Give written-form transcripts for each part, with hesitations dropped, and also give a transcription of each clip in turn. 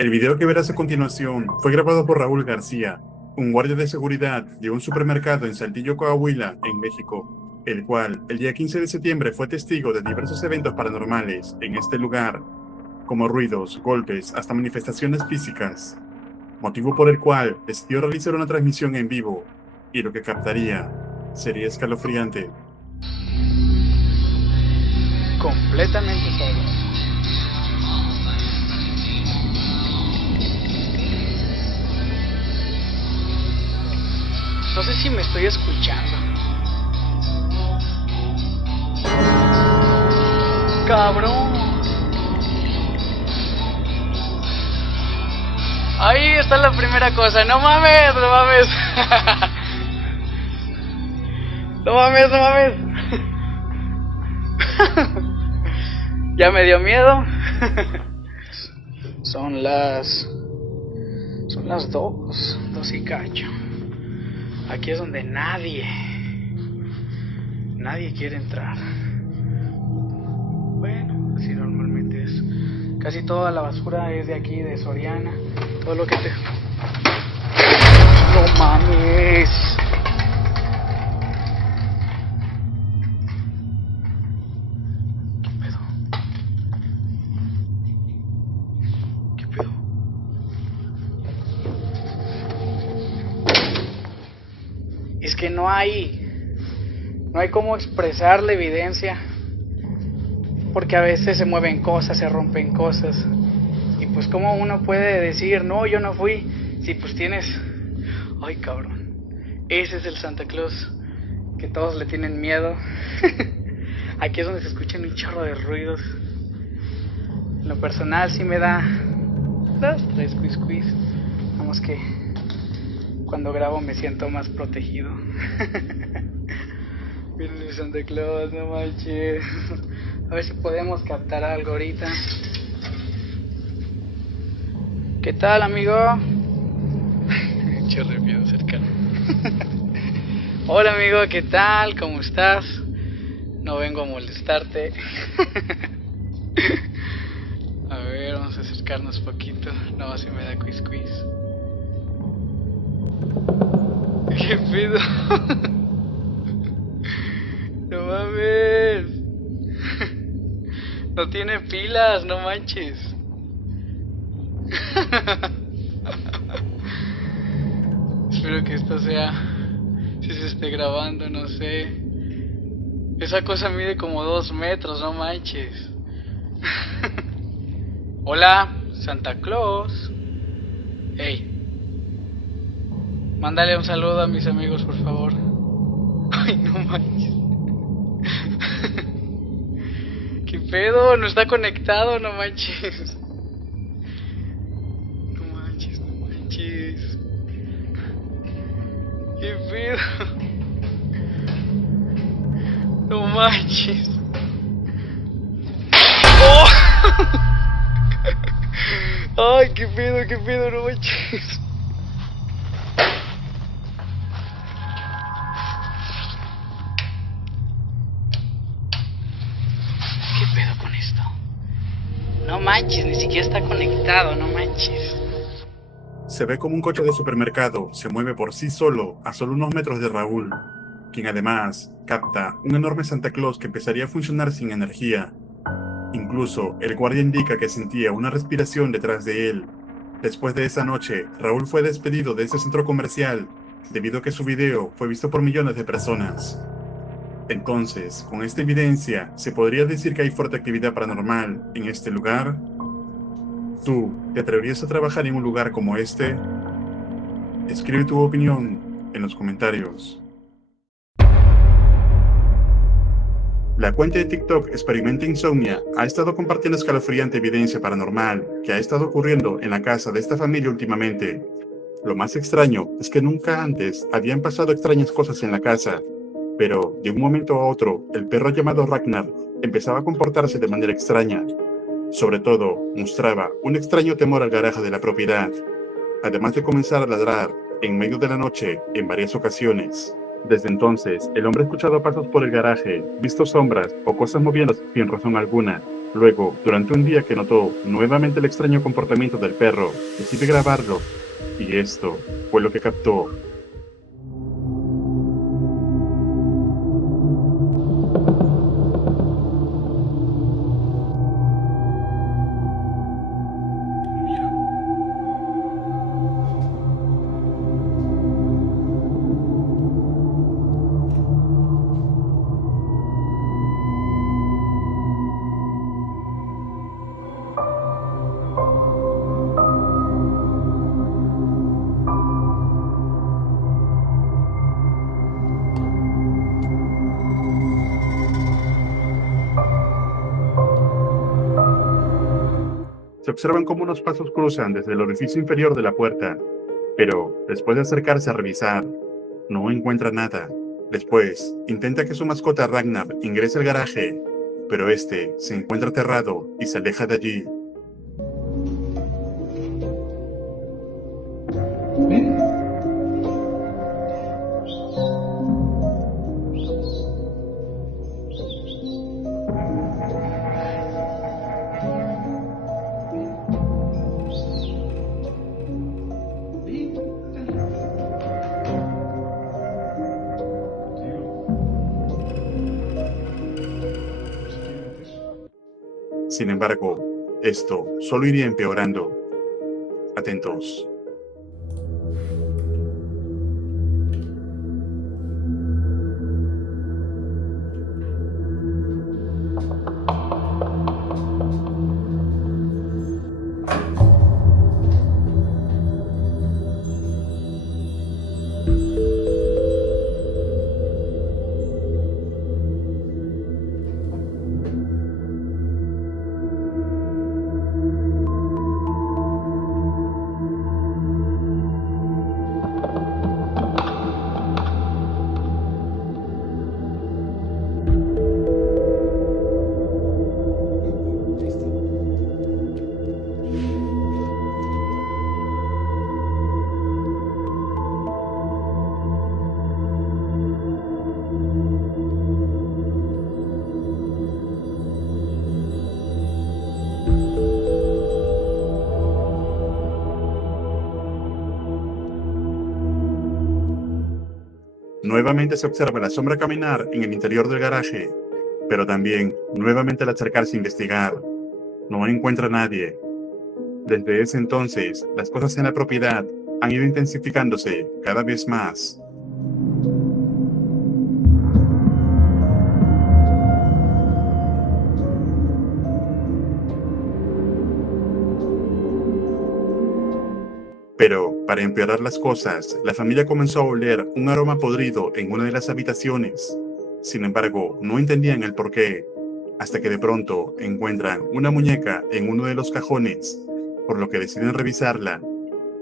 El video que verás a continuación fue grabado por Raúl García, un guardia de seguridad de un supermercado en Saltillo, Coahuila, en México, el cual el día 15 de septiembre fue testigo de diversos eventos paranormales en este lugar, como ruidos, golpes, hasta manifestaciones físicas, motivo por el cual decidió realizar una transmisión en vivo, y lo que captaría sería escalofriante. Completamente solo. No sé si me estoy escuchando. Cabrón. Ahí está la primera cosa. No mames, no mames. No mames, no mames. Ya me dio miedo. Son las 2 y cacho. Aquí es donde nadie quiere entrar. Bueno, así normalmente es. Casi toda la basura es de aquí, de Soriana. Todo lo que te... ¡No mames! ¿Qué pedo? ¿Qué pedo? Es que no hay cómo expresar la evidencia, porque a veces se mueven cosas, se rompen cosas, y pues cómo uno puede decir, no, yo no fui, si pues tienes... Ay, cabrón, ese es el Santa Claus que todos le tienen miedo. Aquí es donde se escuchan un chorro de ruidos. En lo personal sí me da 2, 3 quis. Vamos que cuando grabo me siento más protegido. Miren el Santa Claus, no manches. A ver si podemos captar algo ahorita. ¿Qué tal, amigo? Chorre miedo cercano. Hola, amigo, ¿qué tal? ¿Cómo estás? No vengo a molestarte. A ver, vamos a acercarnos poquito. No, si me da quiz. ¿Qué pedo? No mames. No tiene pilas, no manches. Espero que esto sea... Si se esté grabando, no sé. Esa cosa mide como 2 metros, no manches. Hola, Santa Claus. Hey. Mándale un saludo a mis amigos, por favor. Ay, no manches. ¿Qué pedo? No está conectado, no manches. No manches. ¿Qué pedo? No manches. ¡Oh! Ay, qué pedo, no manches. ¿Qué pedo con esto? No manches, ni siquiera está conectado, no manches. Se ve como un coche de supermercado se mueve por sí solo a solo unos metros de Raúl, quien además capta un enorme Santa Claus que empezaría a funcionar sin energía. Incluso el guardia indica que sentía una respiración detrás de él. Después de esa noche, Raúl fue despedido de ese centro comercial debido a que su video fue visto por millones de personas. Entonces, con esta evidencia, ¿se podría decir que hay fuerte actividad paranormal en este lugar? ¿Tú te atreverías a trabajar en un lugar como este? Escribe tu opinión en los comentarios. La cuenta de TikTok Experimenta Insomnia ha estado compartiendo escalofriante evidencia paranormal que ha estado ocurriendo en la casa de esta familia últimamente. Lo más extraño es que nunca antes habían pasado extrañas cosas en la casa, pero de un momento a otro el perro llamado Ragnar empezaba a comportarse de manera extraña. Sobre todo, mostraba un extraño temor al garaje de la propiedad, además de comenzar a ladrar en medio de la noche en varias ocasiones. Desde entonces, el hombre ha escuchado pasos por el garaje, visto sombras o cosas moviéndose sin razón alguna. Luego, durante un día que notó nuevamente el extraño comportamiento del perro, decide grabarlo. Y esto fue lo que captó. Se observan cómo unos pasos cruzan desde el orificio inferior de la puerta, pero después de acercarse a revisar, no encuentra nada. Después, intenta que su mascota Ragnar ingrese al garaje, pero este se encuentra aterrado y se aleja de allí. Sin embargo, esto solo iría empeorando. Atentos. Nuevamente se observa la sombra caminar en el interior del garaje, pero también, nuevamente al acercarse a investigar, no encuentra a nadie. Desde ese entonces, las cosas en la propiedad han ido intensificándose cada vez más. Pero, para empeorar las cosas, la familia comenzó a oler un aroma podrido en una de las habitaciones. Sin embargo, no entendían el porqué, hasta que de pronto encuentran una muñeca en uno de los cajones, por lo que deciden revisarla,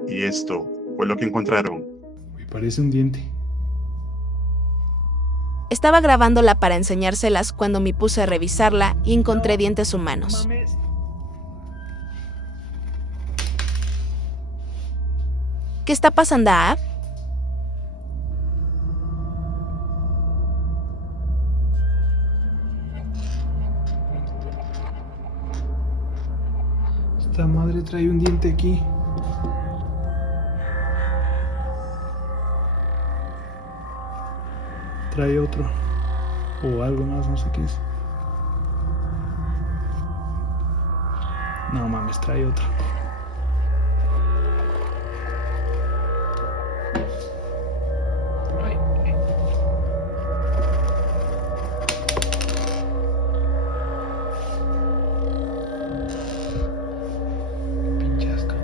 y esto fue lo que encontraron. Me parece un diente. Estaba grabándola para enseñárselas cuando me puse a revisarla y encontré dientes humanos. No mames. ¿Qué está pasando, Ab? Esta madre trae un diente aquí. Trae otro. O algo más, no sé qué es. No mames, trae otro. Pinche asco.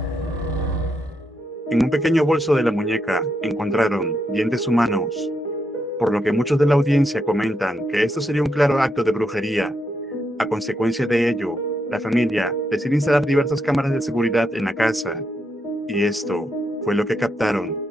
En un pequeño bolso de la muñeca encontraron dientes humanos, por lo que muchos de la audiencia comentan que esto sería un claro acto de brujería. A consecuencia de ello, la familia decide instalar diversas cámaras de seguridad en la casa, y esto fue lo que captaron.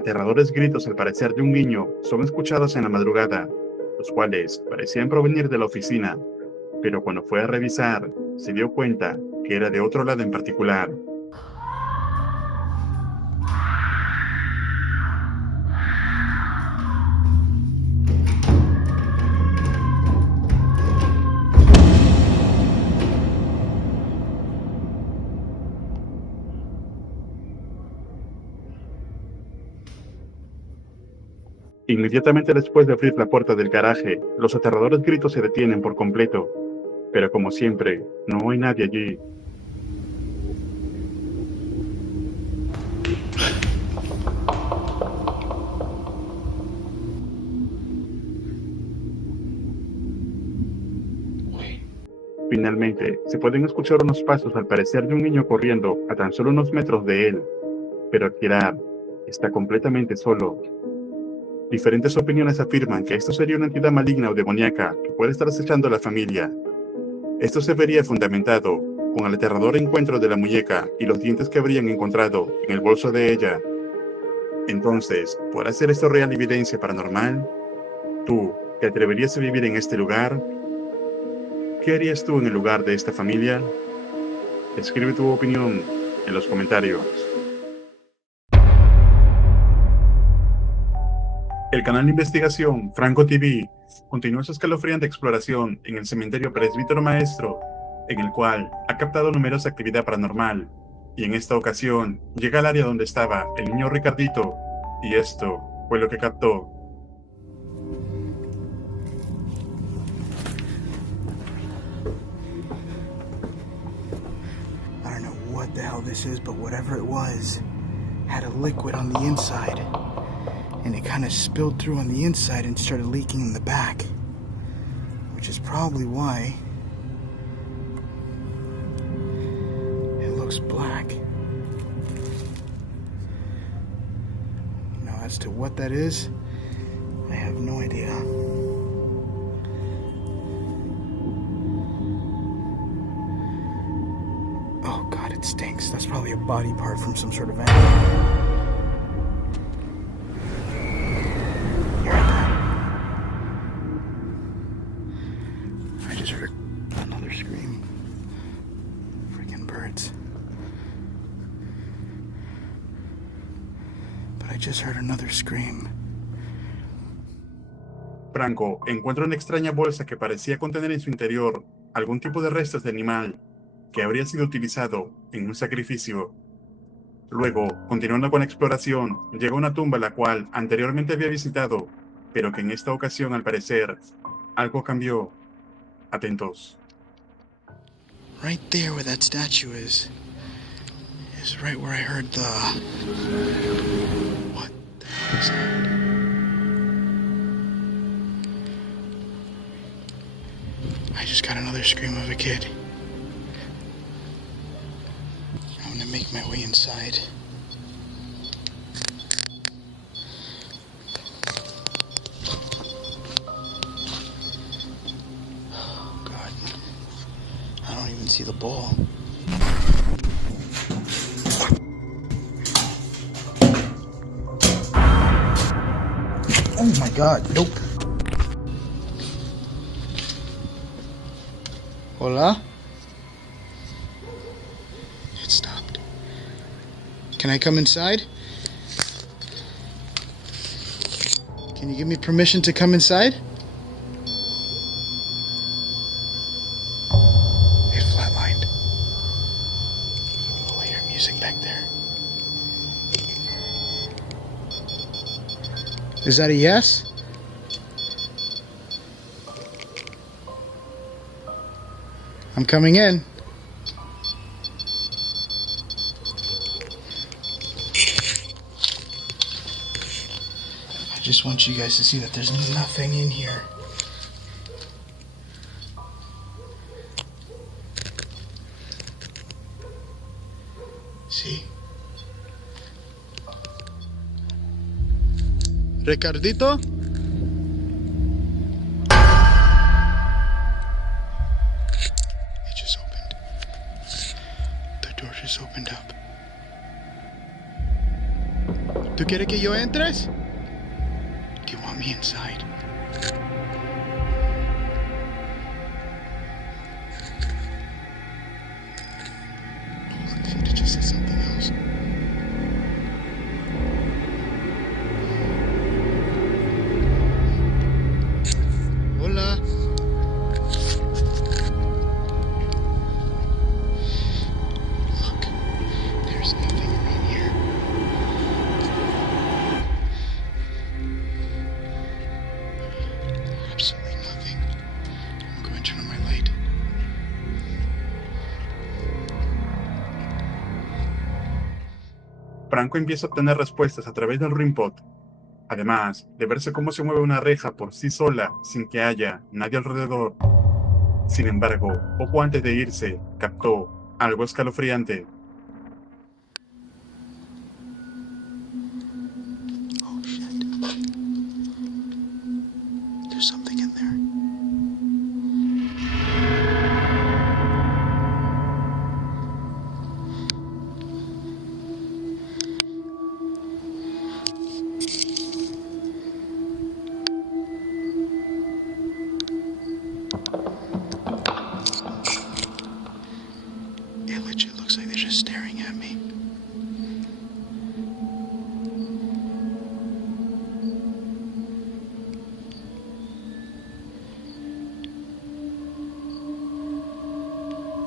aterradores gritos al parecer de un niño son escuchados en la madrugada, los cuales parecían provenir de la oficina, pero cuando fue a revisar, se dio cuenta que era de otro lado en particular. Inmediatamente después de abrir la puerta del garaje, los aterradores gritos se detienen por completo, pero como siempre, no hay nadie allí. Finalmente, se pueden escuchar unos pasos al parecer de un niño corriendo a tan solo unos metros de él, pero Gerard está completamente solo. Diferentes opiniones afirman que esto sería una entidad maligna o demoníaca que puede estar acechando a la familia. Esto se vería fundamentado con el aterrador encuentro de la muñeca y los dientes que habrían encontrado en el bolso de ella. Entonces, ¿podrá ser esto real evidencia paranormal? ¿Tú te atreverías a vivir en este lugar? ¿Qué harías tú en el lugar de esta familia? Escribe tu opinión en los comentarios. El canal de investigación Franco TV continúa su escalofriante exploración en el cementerio Presbítero Maestro, en el cual ha captado numerosa actividad paranormal, y en esta ocasión llega al área donde estaba el niño Ricardito, y esto fue lo que captó. I don't know what the hell this is, but whatever it was had a liquid on the inside. And it kind of spilled through on the inside and started leaking in the back. Which is probably why it looks black. Now, as to what that is, I have no idea. Oh God, it stinks. That's probably a body part from some sort of animal. Just heard another scream. Franco encuentra una extraña bolsa que parecía contener en su interior algún tipo de restos de animal que habría sido utilizado en un sacrificio. Luego, continuando con la exploración, llega a una tumba la cual anteriormente había visitado, pero que en esta ocasión, al parecer, algo cambió. Atentos. Right there where that statue is right where I heard the... What the hell is that? I just got another scream of a kid. I'm gonna make my way inside. Oh God. I don't even see the ball. Oh my God, nope. Hola? It stopped. Can I come inside? Can you give me permission to come inside? It flatlined. Oh, I hear music back there. Is that a yes? I'm coming in. I just want you guys to see that there's nothing in here. See? Ricardito? It just opened. The door just opened up. What ¿Tú quieres que yo entres? Do you want me inside? Holy shit, it just said something else. Hola. Look, there's nothing in here. Absolutely nothing. I'm going to turn on my light. Franco empieza a obtener respuestas a través del REM-pod, además de verse cómo se mueve una reja por sí sola sin que haya nadie alrededor. Sin embargo, poco antes de irse, captó algo escalofriante. Oh shit. There's something in there. It legit looks like they're just staring at me.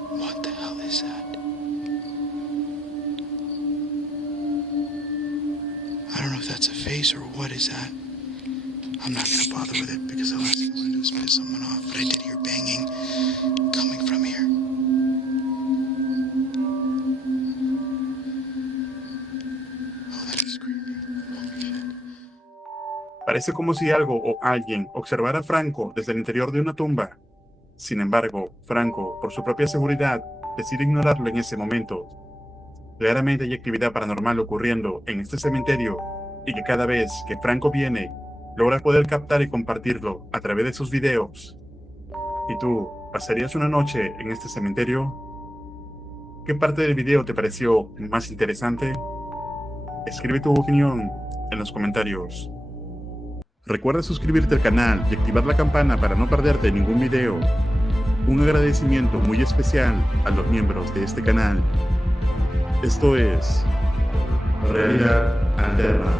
What the hell is that? I don't know if that's a face or what is that. I'm not gonna bother with it because the last thing I want to do is piss someone off, but I did hear banging coming from here. Oh, that is creepy. Holy shit. Parece como si algo o alguien observara a Franco desde el interior de una tumba. Sin embargo, Franco, por su propia seguridad, decide ignorarlo en ese momento. Claramente hay actividad paranormal ocurriendo en este cementerio y que cada vez que Franco viene, logra poder captar y compartirlo a través de sus videos. ¿Y tú, pasarías una noche en este cementerio? ¿Qué parte del video te pareció más interesante? Escribe tu opinión en los comentarios. Recuerda suscribirte al canal y activar la campana para no perderte ningún video. Un agradecimiento muy especial a los miembros de este canal. Esto es Realidad Alterna.